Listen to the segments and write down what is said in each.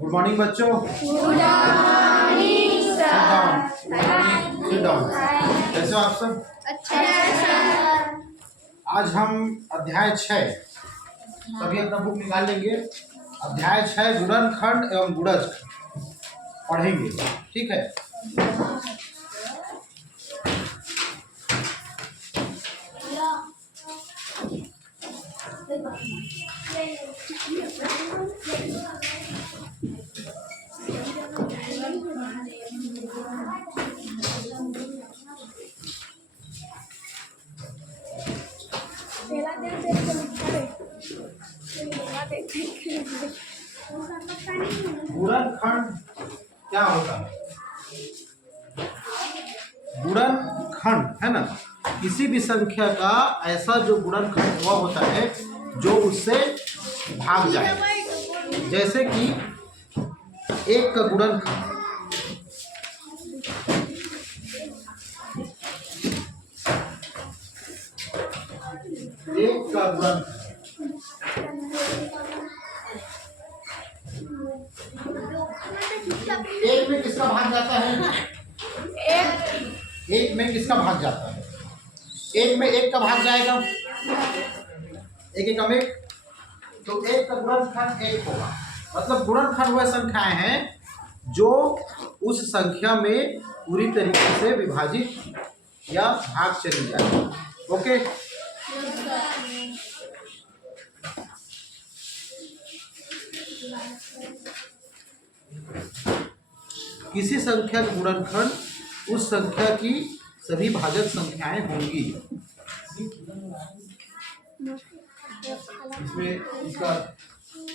Good morning बच्चों। Good morning sir. Sit down. कैसे हो आप सब? अच्छा सर। आज हम अध्याय 6 सभी अपना बुक निकाल लेंगे। अध्याय 6 गुणनखंड एवं गुणज पढ़ेंगे, ठीक है। गुणनखंड क्या होता है? गुणनखंड है ना, किसी भी संख्या का ऐसा जो गुणनखंड वह होता है जो उससे भाग जाए। जैसे कि 1 का गुणनखंड, एक का गुणनखंड एक में किसका भाग जाता है? एक में किसका भाग जाता है? एक में 1 का भाग जाएगा, एक एकम 1, तो 1 का गुणनखंड 1 होगा। मतलब गुणनखंड वह संख्याएं हैं जो उस संख्या में पूरी तरीके से विभाजित या भाग चली जाए। ओके, किसी संख्या का गुणनखंड उस संख्या की सभी भाजक संख्याएं होंगी। इसमें इसका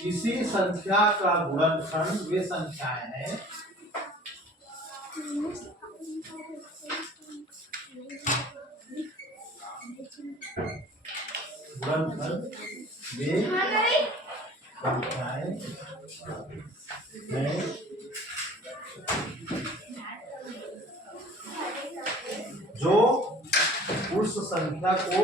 किसी संख्या का गुणनखंड वे संख्याएं हैं गुणनखंड वे संख्याएं हैं जो उस संख्या को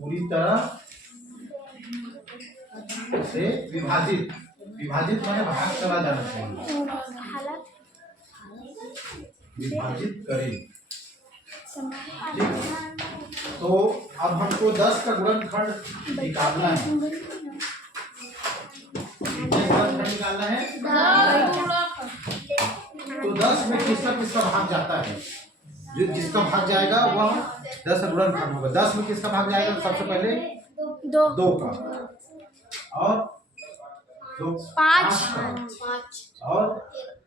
पूरी तरह से विभाजित माने भाग चला जाना चाहिए, विभाजित करें। ठीक, तो अब हमको 10 का गुणनखंड निकालना है। निकालना है तो 10 में किसका भाग जाता है? जो जिसका भाग जाएगा वह 10 का गुणनखंड होगा। 10 में किसका भाग जाएगा? सबसे पहले 2 का, और 5 का, और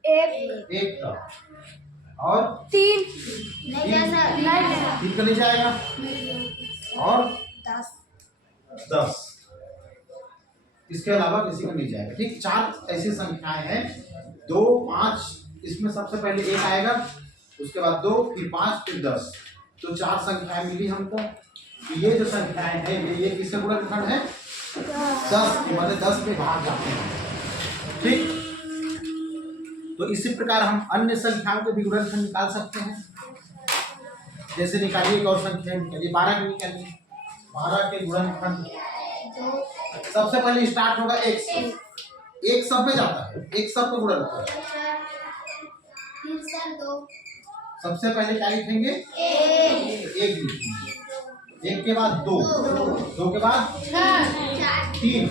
1 का, और 3 का नहीं जाएगा, और 10 इसके अलावा किसी का नहीं जाएगा। ठीक, 4 ऐसी संख्याएं हैं, 2, 5, इसमें सबसे पहले 1 आएगा, उसके बाद 2, फिर 5, फिर 10, तो 4 संख्याएं मिली हमको। ये जो संख्याएं हैं ये किसका गुणनखंड है? 10, मतलब 10 में भाग जाते हैं। ठीक, तो इसी प्रकार हम अन्य संख्याओं के भी गुणनखंड निकाल सकते हैं। जैसे निकालिए एक और संख्या निकालिए, 12 की निकालिए। 12 के गुणनखंड सबसे पहले स्टार्ट होगा 1 से। 1 सब में जाता है, 1 सब को गुणनखंड। सबसे पहले क्या लिखेंगे? 1 लिखेंगे, 1 के बाद 2, 2 के बाद 3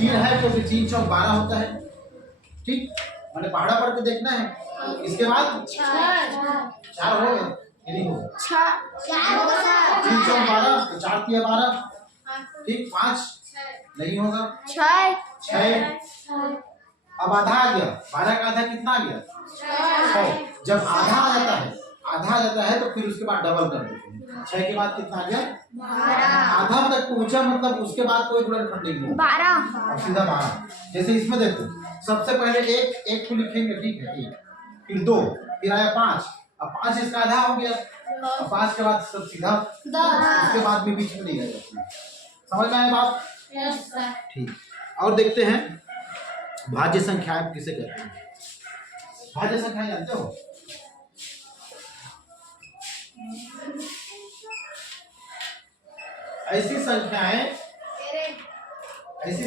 है तो 3 चौक 12 होता है। ठीक, मैंने पहाड़ा पढ़ के देखना है। इसके बाद 4 हो गए, नहीं हो 3 चौक 12, तो 4 तिया 12। ठीक, 5 नहीं होगा, 6। अब आधा आ गया, 12 का आधा कितना आ गया? 6। जब आधा आ जाता है तो फिर उसके बाद डबल कर देते हैं। 6 के बाद कितना आ गया? 12। आधा तक पहुंचा मतलब उसके बाद कोई गुणनखंड नहीं होगा, 12। अब सीधा 12। जैसे इसमें देखो, सबसे पहले 1 को लिखेंगे, ठीक है, 1, फिर 2, फिर आया 5, अब 5 इसका आधा हो गया, अब 5 के बाद सब सीधा 10, उसके बाद भी बीच में नहीं रहेगा। समझ में आया बात? ठीक, और देखते हैं भाज्य संख्याएं किसे कहते हैं। भाज्य संख्याएं जानते हो? ऐसी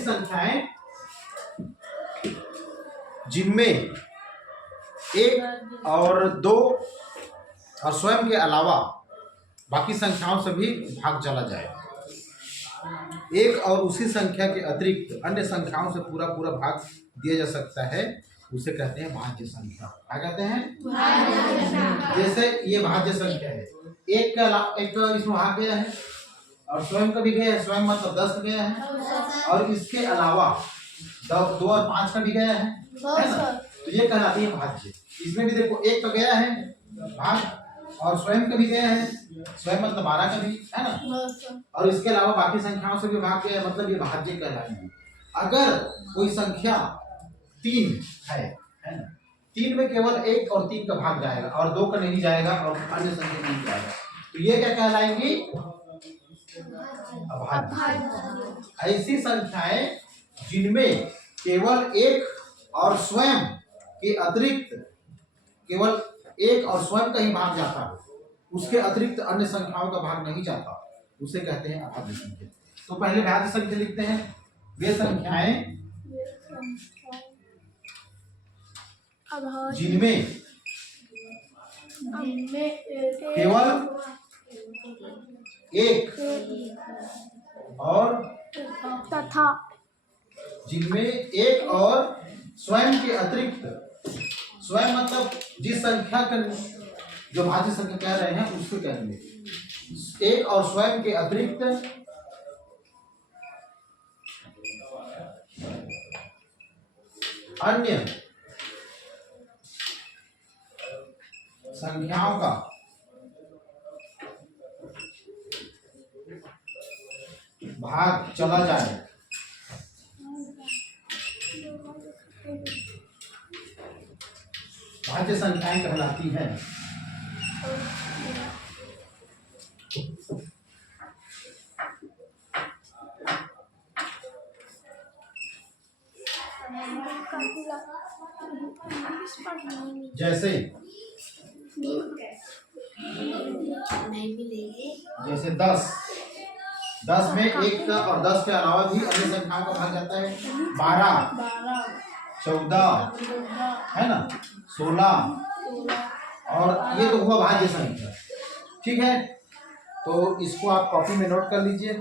संख्याएं जिनमें एक और दो और स्वयं के अलावा बाकी संख्याओं से भी भाग चला जाए, एक और उसी संख्या के अतिरिक्त अन्य संख्याओं से पूरा पूरा भाग दिया जा सकता है, उसे कहते हैं भाज्य संख्या। क्या कहते हैं? जैसे ये भाज्य संख्या है, एक का इसमें भाग गया है और स्वयं का भी गया है, स्वयं मतलब 10 गया है, और इसके अलावा 2 और 5 का भी गया है ना, तो ये कहलाती है भाज्य। इसमें भी देखो एक का गया है भाग और स्वयं का भी गया है, स्वयं मतलब 12 का भी है ना, और इसके अलावा बाकी संख्याओं से भी भाग गया है, मतलब ये भाज्य कहलाएगी। अगर कोई संख्या 3 है ना, 3 में केवल 1 और 3 का भाग जाएगा और 2 का नहीं जाएगा और अन्य संख्या नहीं जाएगा, तो ये क्या कहलाएंगी? अभाज्य। ऐसी संख्याएं जिनमें केवल एक और स्वयं के अतिरिक्त केवल एक और स्वयं का ही भाग जाता है, उसके अतिरिक्त अन्य संख्याओं का भाग नहीं जाता, उसे कहते हैं अभाज्य संख्या। तो पहले भाज्य संख्या लिखते हैं। वे संख्याएं जिनमें केवल एक और तथा जिनमें एक और स्वयं के अतिरिक्त, स्वयं मतलब जिस संख्या का जो भाज्य संख्या कह रहे हैं उसको कहेंगे, एक और स्वयं के अतिरिक्त अन्य संख्याओं का भाग चला जाए, भाज्य संख्याएं कहलाती हैं। जैसे 10 में एक और 10 के अलावा भी अन्य संख्याओं का भाग जाता है। 12, 14 है ना, 16, और ये तो हुआ भाज्य संख्या। ठीक है, तो इसको आप कॉपी में नोट कर लीजिए।